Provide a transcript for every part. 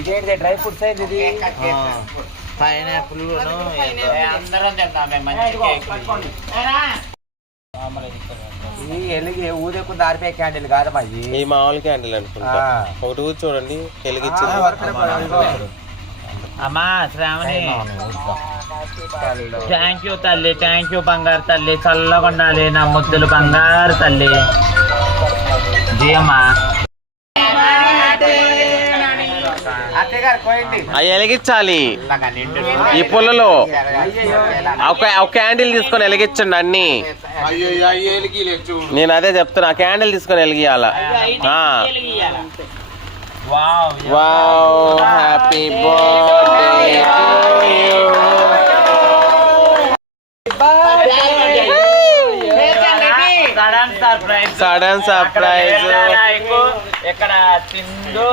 ఇదేంటి dry fruits అయింది ఇది పైనాపిల్ అందరం తింటామే మంచి ఇది ఎలిగి ఊదేకుండా ఆరిపోయే క్యాండిల్ కాదమ్మా ఈ మామూలు క్యాండిల్ అనుకుంటా ఒకటి ఊది చూడండి వెలిగించింది అమ్మా శ్రావణి థ్యాంక్ యూ తల్లి, థ్యాంక్ యూ బంగారు తల్లి, చల్లగా ఉండాలి నా ముద్దులు బంగారు తల్లి జీయమ్మా. అవి వెలిగించాలి ఈ పుల్లలో. ఒక క్యాండిల్ తీసుకొని వెలిగించండి అన్ని. నేను అదే చెప్తున్నా, క్యాండిల్ తీసుకొని వెలిగియాల. Wow happy birthday sudden surprise. ఇక్కడ సింధు,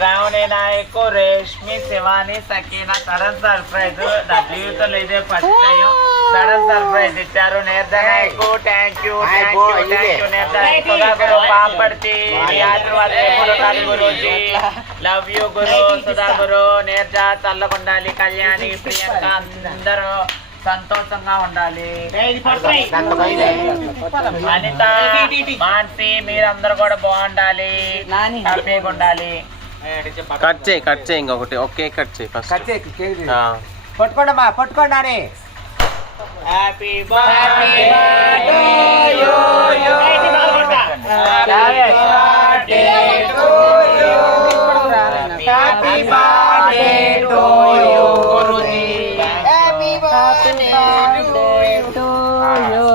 రావణి నాయకు, రేష్మి, శివాని, సకీనా సడన్ సర్ప్రైజ్. నా జీవితంలో ఇదే ఫస్ట్ టైం సడన్ సర్ప్రైజ్ ఇచ్చారు. నేర్ద Nayak thank you, thank you, thank you. నేర్ద సుధాగురు పాపడితే ఆశీర్వాదం గురుజీ, లవ్ యూ గురు. సుధాగురు, నేర్ద చల్లకుండాలి, కళ్యాణి, ప్రియాంక అందరూ సంతోషంగా ఉండాలి. అనిత, మాన్సి మీరందరూ కూడా బాగుండాలి, హ్యాపీగా ఉండాలి. కట్ చేయి ఇంకొకటి. ఓకే కట్ చేయి ఫస్ట్. పట్టుకోండి అమ్మా, పట్టుకోండి అని. Happy birthday to you, happy birthday to you Guruji, happy birthday to you.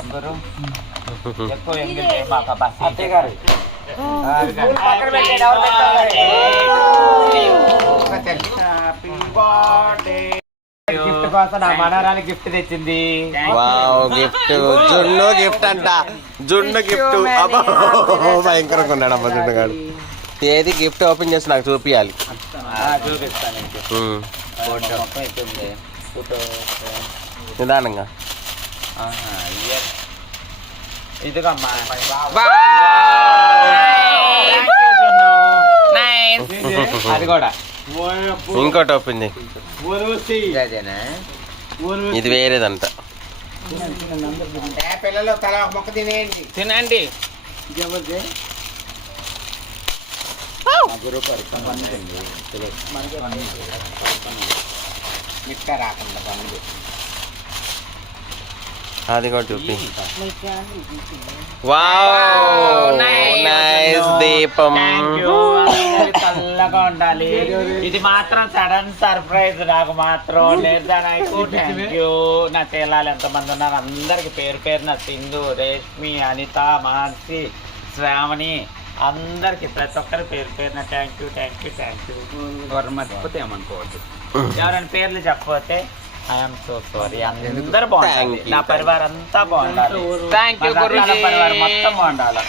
అందరూ ఎక్కువ ఎంగిల్ మాకు అత్తయ్య గారు గిఫ్ట్ కోసం నా మనరానికి గిఫ్ట్ తెచ్చింది. వావ్ గిఫ్ట్, జున్ను గిఫ్ట్ అంట. జున్ను గిఫ్ట్ అబ్బా భయంకరంగా ఉన్నాడు అబ్బా జున్ను గారు. ఏది గిఫ్ట్ ఓపెన్ చేసి నాకు చూపియాలి. నిదానంగా ఇదిగమ్మా అది కూడా ఇంకోటి ఓపెన్ చేయి. ఇది వేరేదంట. పిల్లలు తల ఒక మొక్క తినేయండి. తినండి. రాకుండా పండు అది కూడా చూపి. వావ్ నైస్ దీపం. చల్లగా ఉండాలి. ఇది మాత్రం సడన్ సర్ప్రైజ్ నాకు మాత్రం. నిర్ధారణకు థ్యాంక్ యూ. నా చెల్లాలు ఎంతమంది ఉన్నారు అందరికి పేరు పేరు నా సింధు, రేష్మి, అనిత, మాన్సి, శ్రావణి అందరికి ప్రతి ఒక్కరి పేరు పేరున thank you, thank you, thank you. ఎవరు మర్చిపోతే ఏమనుకోవద్దు. ఎవరైనా పేర్లు చెప్పకపోతే ఐఎమ్ సో సారీ. అందరూ బాగుండాలి, నా పరివారం అంతా బాగుండాలి. థ్యాంక్ యూ గురు. పరివారం మొత్తం బాగుండాలి.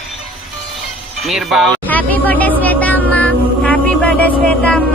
మీరు బాగుండాలి. హ్యాపీ బర్త్డే శ్వేత అమ్మ, హ్యాపీ బర్త్డే శ్వేత అమ్మ.